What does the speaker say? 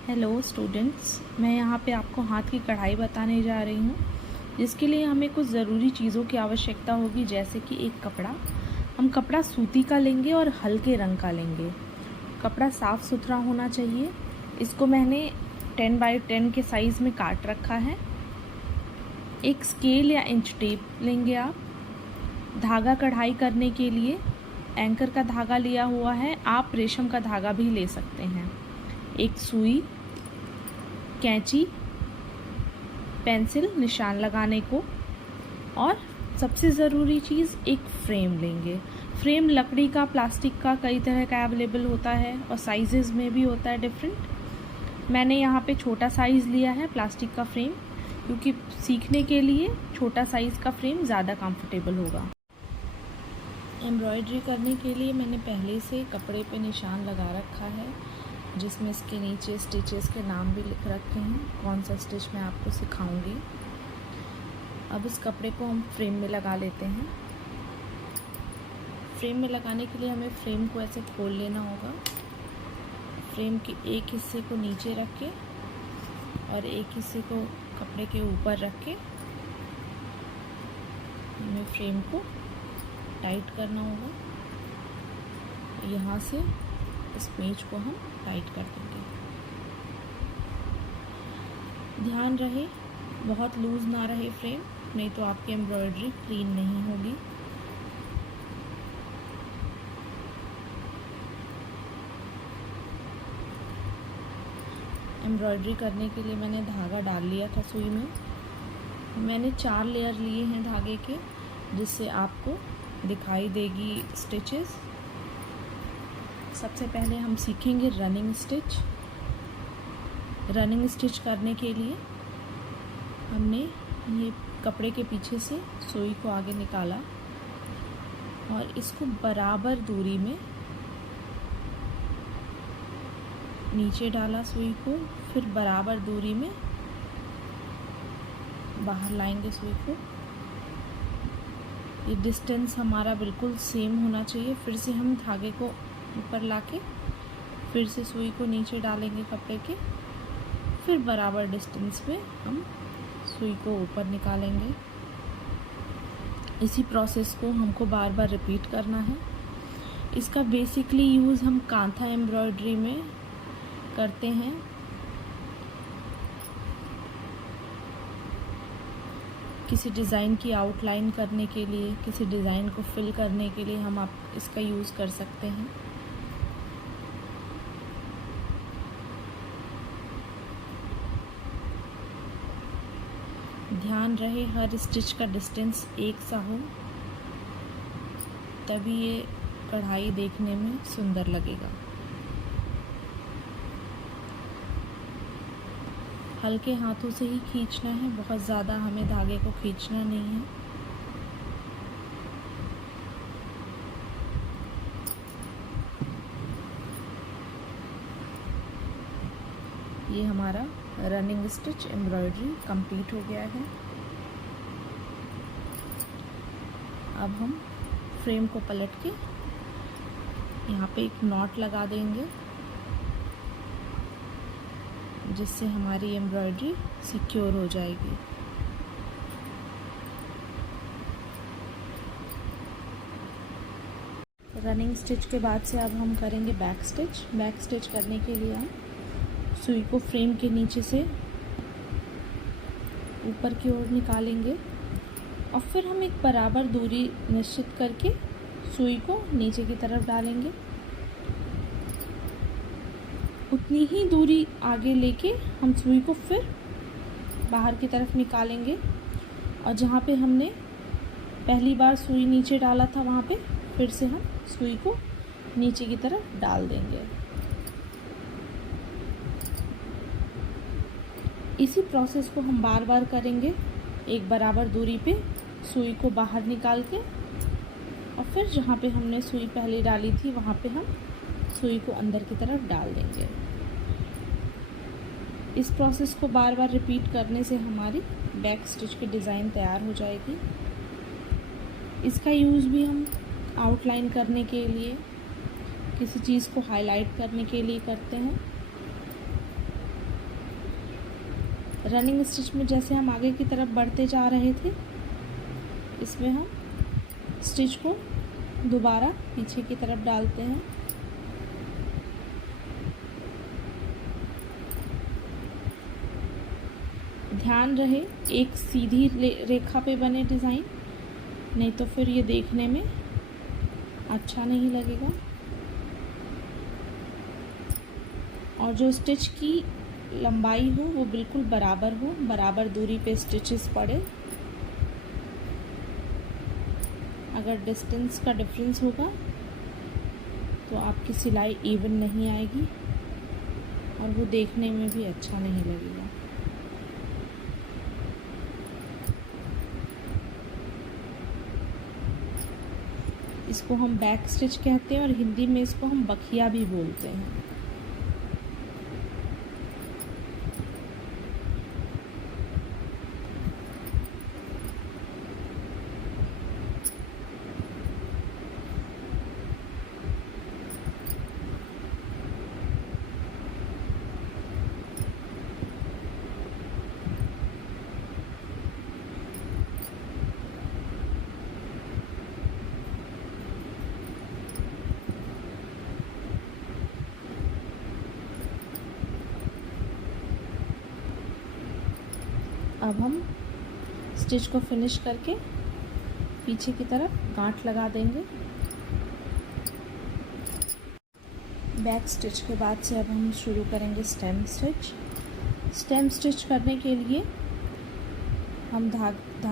Hello students, मैं यहाँ पे आपको हाथ की कढ़ाई बताने जा रही हूँ, जिसके लिए हमें कुछ ज़रूरी चीज़ों की आवश्यकता होगी। जैसे कि एक कपड़ा, हम कपड़ा सूती का लेंगे और हल्के रंग का लेंगे। कपड़ा साफ़ सुथरा होना चाहिए। इसको मैंने 10 बाई 10 के साइज़ में काट रखा है। एक स्केल या इंच टेप लेंगे आप। धागा कढ़ाई करने के लिए एंकर का धागा लिया हुआ है, आप रेशम का धागा भी ले सकते हैं। एक सुई, कैंची, पेंसिल निशान लगाने को, और सबसे ज़रूरी चीज़ एक फ्रेम लेंगे। फ्रेम लकड़ी का, प्लास्टिक का, कई तरह का अवेलेबल होता है और साइजेज़ में भी होता है डिफरेंट। मैंने यहाँ पे छोटा साइज़ लिया है प्लास्टिक का फ्रेम, क्योंकि सीखने के लिए छोटा साइज़ का फ्रेम ज़्यादा कंफर्टेबल होगा। एम्ब्रॉयडरी करने के लिए मैंने पहले से कपड़े पे निशान लगा रखा है, जिसमें इसके नीचे स्टिचेस के नाम भी लिख रखे हैं, कौन सा स्टिच मैं आपको सिखाऊंगी। अब इस कपड़े को हम फ्रेम में लगा लेते हैं। फ्रेम में लगाने के लिए हमें फ्रेम को ऐसे खोल लेना होगा। फ्रेम के एक हिस्से को नीचे रख के और एक हिस्से को कपड़े के ऊपर रख के हमें फ्रेम को टाइट करना होगा। यहाँ से इस पेच को हम टाइट कर देंगे। ध्यान रहे बहुत लूज़ ना रहे फ्रेम, नहीं तो आपकी एम्ब्रॉयडरी क्लीन नहीं होगी। एम्ब्रॉयडरी करने के लिए मैंने धागा डाल लिया था सुई में। मैंने 4 लेयर लिए हैं धागे के, जिससे आपको दिखाई देगी स्टिचेस। सबसे पहले हम सीखेंगे रनिंग स्टिच। रनिंग स्टिच करने के लिए हमने ये कपड़े के पीछे से सुई को आगे निकाला और इसको बराबर दूरी में नीचे डाला सुई को, फिर बराबर दूरी में बाहर लाएंगे सुई को। ये डिस्टेंस हमारा बिल्कुल सेम होना चाहिए। फिर से हम धागे को ऊपर लाके फिर से सुई को नीचे डालेंगे कपड़े के, फिर बराबर डिस्टेंस पे हम सुई को ऊपर निकालेंगे। इसी प्रोसेस को हमको बार बार रिपीट करना है। इसका बेसिकली यूज़ हम कांथा एम्ब्रॉयडरी में करते हैं। किसी डिज़ाइन की आउटलाइन करने के लिए, किसी डिज़ाइन को फिल करने के लिए हम इसका यूज़ कर सकते हैं। ध्यान रहे हर स्टिच का डिस्टेंस एक सा हो, तभी ये कढ़ाई देखने में सुंदर लगेगा। हल्के हाथों से ही खींचना है, बहुत ज़्यादा हमें धागे को खींचना नहीं है। ये हमारा रनिंग स्टिच एम्ब्रॉयडरी कंप्लीट हो गया है। अब हम फ्रेम को पलट के यहाँ पे एक नॉट लगा देंगे, जिससे हमारी एम्ब्रॉयडरी सिक्योर हो जाएगी। रनिंग स्टिच के बाद से अब हम करेंगे बैक स्टिच। बैक स्टिच करने के लिए हम सुई को फ्रेम के नीचे से ऊपर की ओर निकालेंगे और फिर हम एक बराबर दूरी निश्चित करके सुई को नीचे की तरफ डालेंगे। उतनी ही दूरी आगे लेके हम सुई को फिर बाहर की तरफ निकालेंगे और जहाँ पे हमने पहली बार सुई नीचे डाला था वहाँ पे फिर से हम सुई को नीचे की तरफ डाल देंगे। इसी प्रोसेस को हम बार बार करेंगे। एक बराबर दूरी पे सुई को बाहर निकाल के और फिर जहाँ पे हमने सुई पहले डाली थी वहाँ पे हम सुई को अंदर की तरफ डाल देंगे। इस प्रोसेस को बार बार रिपीट करने से हमारी बैक स्टिच की डिज़ाइन तैयार हो जाएगी। इसका यूज़ भी हम आउटलाइन करने के लिए, किसी चीज़ को हाईलाइट करने के लिए करते हैं। रनिंग स्टिच में जैसे हम आगे की तरफ बढ़ते जा रहे थे, इसमें हम स्टिच को दोबारा पीछे की तरफ डालते हैं। ध्यान रहे एक सीधी रेखा पे बने डिज़ाइन, नहीं तो फिर ये देखने में अच्छा नहीं लगेगा। और जो स्टिच की लंबाई हो वो बिल्कुल बराबर हो, बराबर दूरी पे स्टिचेस पड़े। अगर डिस्टेंस का डिफरेंस होगा तो आपकी सिलाई इवन नहीं आएगी और वो देखने में भी अच्छा नहीं लगेगा। इसको हम बैक स्टिच कहते हैं और हिंदी में इसको हम बखिया भी बोलते हैं। अब हम स्टिच को फिनिश करके पीछे की तरफ गांठ लगा देंगे। बैक स्टिच के बाद से अब हम शुरू करेंगे स्टेम स्टिच। स्टेम स्टिच करने के लिए हम धागे